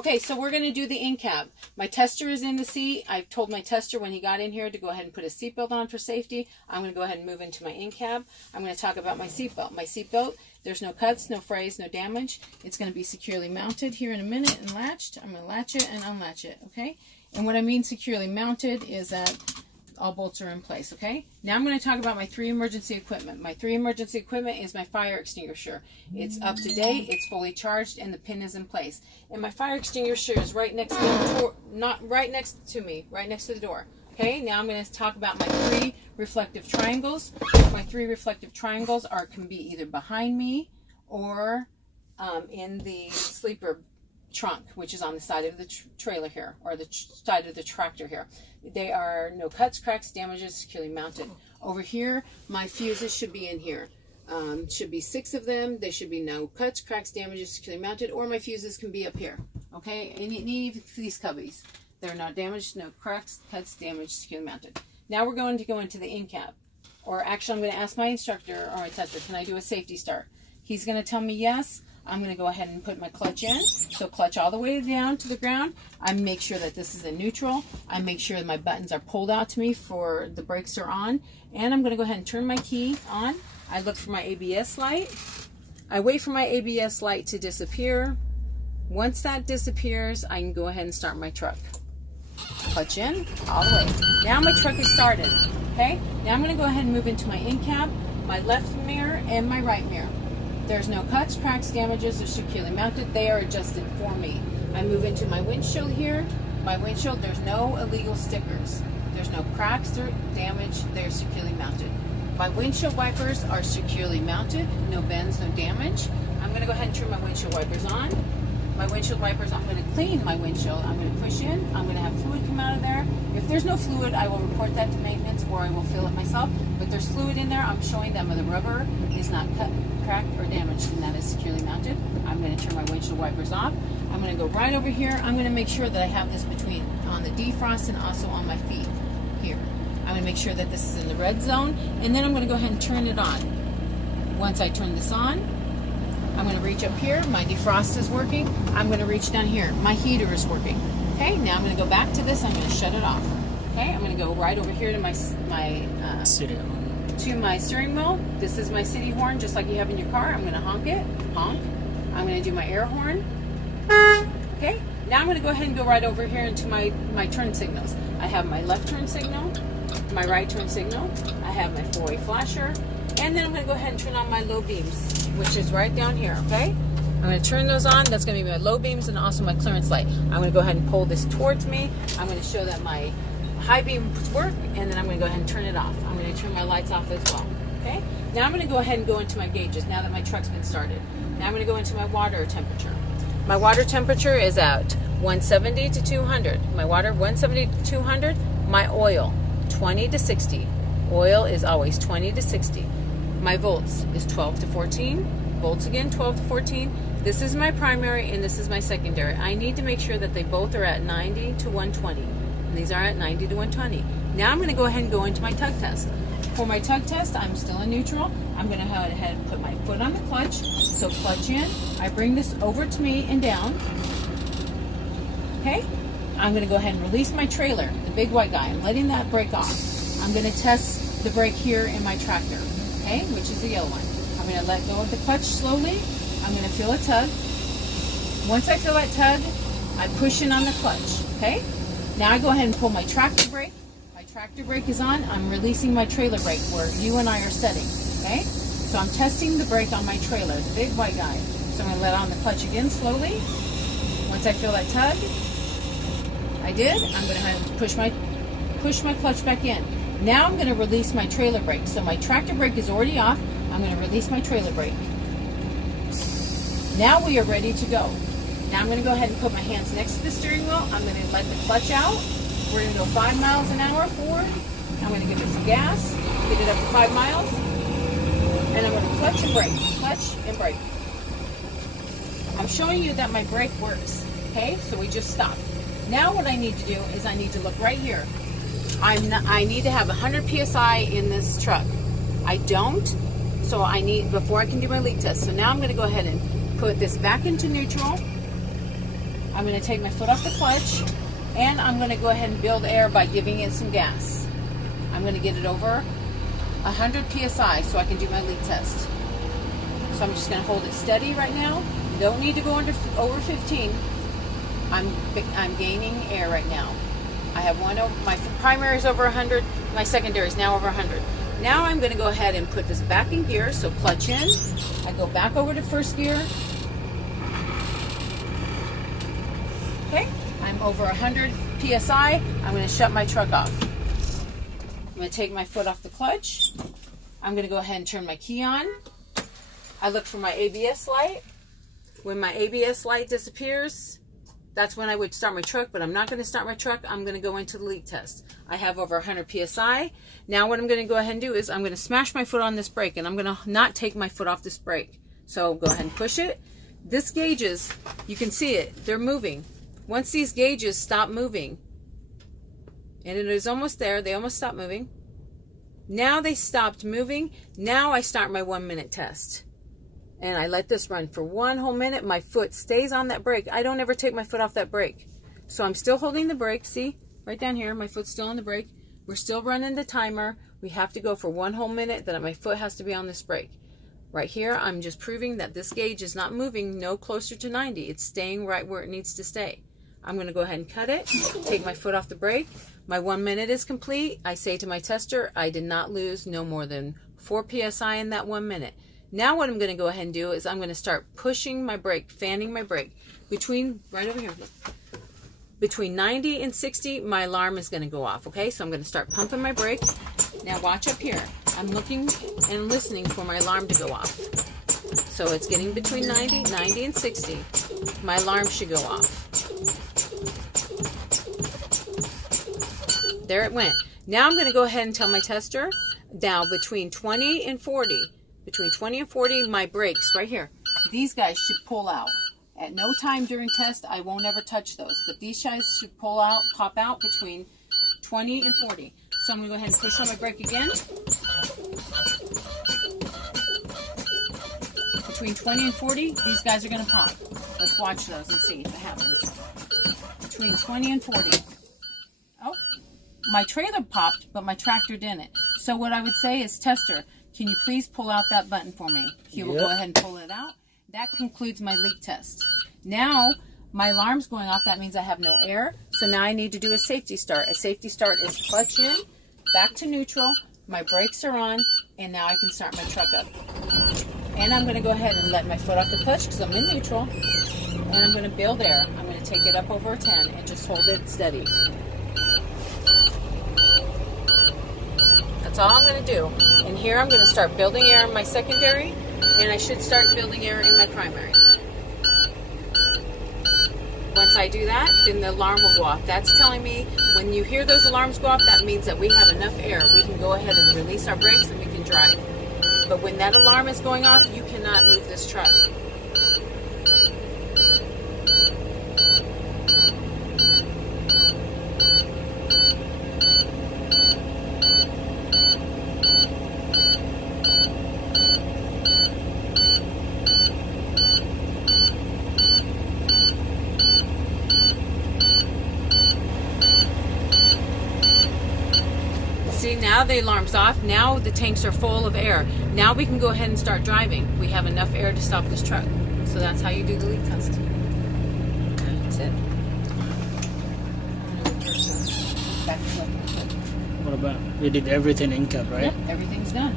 Okay, so we're going to do the in-cab. My tester is in the seat. I've told my tester when he got in here to go ahead and put a seatbelt on for safety. I'm going to go ahead and move into my in-cab. I'm going to talk about my seatbelt. My seatbelt, there's no cuts, no frays, no damage. It's going to be securely mounted here in a minute and latched. I'm going to latch it and unlatch it, okay? And what I mean securely mounted is that all bolts are in place, okay? Now I'm going to talk about my 3 emergency equipment. My 3 emergency equipment is my fire extinguisher. It's up to date, it's fully charged, and the pin is in place. And my fire extinguisher is right next to the door, not right next to me, right next to the door. Okay, now I'm going to talk about my 3 reflective triangles. My 3 reflective triangles can be either behind me or in the sleeper trunk, which is on the side of the trailer here, or the side of the tractor here. They are no cuts, cracks, damages, securely mounted. Over here, my fuses should be in here. Should be 6 of them. They should be no cuts, cracks, damages, securely mounted, or my fuses can be up here. Okay, any of these cubbies. They're not damaged, no cracks, cuts, damaged, securely mounted. Now we're going to go into the in-cab. Or actually, I'm going to ask my instructor or my tester, can I do a safety start? He's going to tell me yes. I'm going to go ahead and put my clutch in. So clutch all the way down to the ground. I make sure that this is in neutral. I make sure that my buttons are pulled out to me for the brakes are on. And I'm going to go ahead and turn my key on. I look for my ABS light. I wait for my ABS light to disappear. Once that disappears, I can go ahead and start my truck. Clutch in all the way. Now my truck is started. Okay? Now I'm going to go ahead and move into my in-cab, my left mirror, and my right mirror. There's no cuts, cracks, damages. They're securely mounted. They are adjusted for me. I move into my windshield here. My windshield, there's no illegal stickers. There's no cracks or damage. They're securely mounted. My windshield wipers are securely mounted. No bends, no damage. I'm going to go ahead and turn my windshield wipers on. My windshield wipers, I'm going to clean my windshield. I'm going to push in. I'm going to have fluid come out of there. If there's no fluid, I will report that to maintenance or I will fill it myself. But there's fluid in there. I'm showing them the rubber is not cut, cracked, or damaged, and that is securely mounted. I'm going to turn my windshield wipers off. I'm going to go right over here. I'm going to make sure that I have this between on the defrost and also on my feet here. I'm going to make sure that this is in the red zone, and then I'm going to go ahead and turn it on. Once I turn this on, I'm going to reach up here. My defrost is working. I'm going to reach down here. My heater is working. Okay, now I'm going to go back to this. I'm going to shut it off. Okay, I'm going to go right over here to my steering wheel. This is my city horn, just like you have in your car. I'm going to honk it. Honk. I'm going to do my air horn. Okay, now I'm going to go ahead and go right over here into my turn signals. I have my left turn signal, my right turn signal. I have my 4-way flasher. And then I'm going to go ahead and turn on my low beams, which is right down here, okay? I'm going to turn those on. That's going to be my low beams and also my clearance light. I'm going to go ahead and pull this towards me. I'm going to show that my high beams work, and then I'm going to go ahead and turn it off. I'm going to turn my lights off as well, okay? Now I'm going to go ahead and go into my gauges now that my truck's been started. Now I'm going to go into my water temperature. My water temperature is at 170 to 200. My water, 170 to 200. My oil, 20 to 60. Oil is always 20 to 60. My volts is 12 to 14. Volts again, 12 to 14. This is my primary and this is my secondary. I need to make sure that they both are at 90 to 120. And these are at 90 to 120. Now I'm going to go ahead and go into my tug test. For my tug test, I'm still in neutral. I'm going to go ahead and put my foot on the clutch. So clutch in. I bring this over to me and down. Okay? I'm going to go ahead and release my trailer, the big white guy. I'm letting that brake off. I'm going to test the brake here in my tractor. Okay, which is the yellow one. I'm going to let go of the clutch slowly. I'm going to feel a tug. Once I feel that tug, I push in on the clutch. Okay, now I go ahead and pull my tractor brake. My tractor brake is on. I'm releasing my trailer brake where you and I are setting. Okay, so I'm testing the brake on my trailer, the big white guy. So I'm going to let on the clutch again slowly. Once I feel that tug, I did. I'm going to push my clutch back in. Now I'm going to release my trailer brake. So my tractor brake is already off. I'm going to release my trailer brake. Now we are ready to go. Now I'm going to go ahead and put my hands next to the steering wheel. I'm going to let the clutch out. We're going to go 5 miles an hour forward. I'm going to give it some gas, get it up to 5 miles. And I'm going to clutch and brake, clutch and brake. I'm showing you that my brake works. Okay, so we just stopped. Now what I need to do is I need to look right here. I need to have 100 PSI in this truck. I don't, so I need, before I can do my leak test. So now I'm going to go ahead and put this back into neutral. I'm going to take my foot off the clutch, and I'm going to go ahead and build air by giving it some gas. I'm going to get it over 100 psi so I can do my leak test. So I'm just going to hold it steady right now. Don't need to go over 15. I'm gaining air right now. I have one over, my primary is over 100, my secondary is now over 100. Now I'm going to go ahead and put this back in gear, so clutch in. I go back over to first gear. Okay, I'm over 100 psi. I'm going to shut my truck off. I'm going to take my foot off the clutch. I'm going to go ahead and turn my key on. I look for my ABS light. When my ABS light disappears, that's when I would start my truck, but I'm not going to start my truck. I'm going to go into the leak test. I have over 100 psi. Now what I'm going to go ahead and do is I'm going to smash my foot on this brake, and I'm going to not take my foot off this brake. So go ahead and push it. This gauges, you can see it, they're moving. Once these gauges stop moving, and it is almost there, they almost stopped moving. Now they stopped moving. Now I start my 1 minute test. And I let this run for 1 whole minute. My foot stays on that brake. I don't ever take my foot off that brake. So I'm still holding the brake. See, right down here, my foot's still on the brake. We're still running the timer. We have to go for 1 whole minute that my foot has to be on this brake. Right here, I'm just proving that this gauge is not moving no closer to 90. It's staying right where it needs to stay. I'm going to go ahead and cut it, take my foot off the brake. My 1 minute is complete. I say to my tester, I did not lose no more than 4 psi in that 1 minute. Now what I'm going to go ahead and do is I'm going to start pushing my brake, fanning my brake. Right over here, between 90 and 60, my alarm is going to go off, okay? So I'm going to start pumping my brake. Now watch up here. I'm looking and listening for my alarm to go off. So it's getting between 90 and 60. My alarm should go off. There it went. Now I'm going to go ahead and tell my tester, now between 20 and 40, my brakes right here, these guys should pull out. At no time during test, I won't ever touch those, but these guys should pop out between 20 and 40. So I'm going to go ahead and push on my brake again. Between 20 and 40, these guys are going to pop. Let's watch those and see if it happens. Between 20 and 40. Oh, my trailer popped, but my tractor didn't. So what I would say is, tester, can you please pull out that button for me? He will go ahead and pull it out. That concludes my leak test. Now, my alarm's going off. That means I have no air. So now I need to do a safety start. A safety start is clutch in, back to neutral, my brakes are on, and now I can start my truck up. And I'm going to go ahead and let my foot off the clutch because I'm in neutral. And I'm going to build air. I'm going to take it up over a 10 and just hold it steady. That's all I'm going to do. And here I'm going to start building air in my secondary, and I should start building air in my primary. Once I do that, then the alarm will go off. That's telling me when you hear those alarms go off, that means that we have enough air. We can go ahead and release our brakes and we can drive. But when that alarm is going off, you cannot move this truck. See, now the alarm's off. Now the tanks are full of air. Now we can go ahead and start driving. We have enough air to stop this truck. So that's how you do the leak test. That's it. What about, we did everything in cab, right? Yep, everything's done.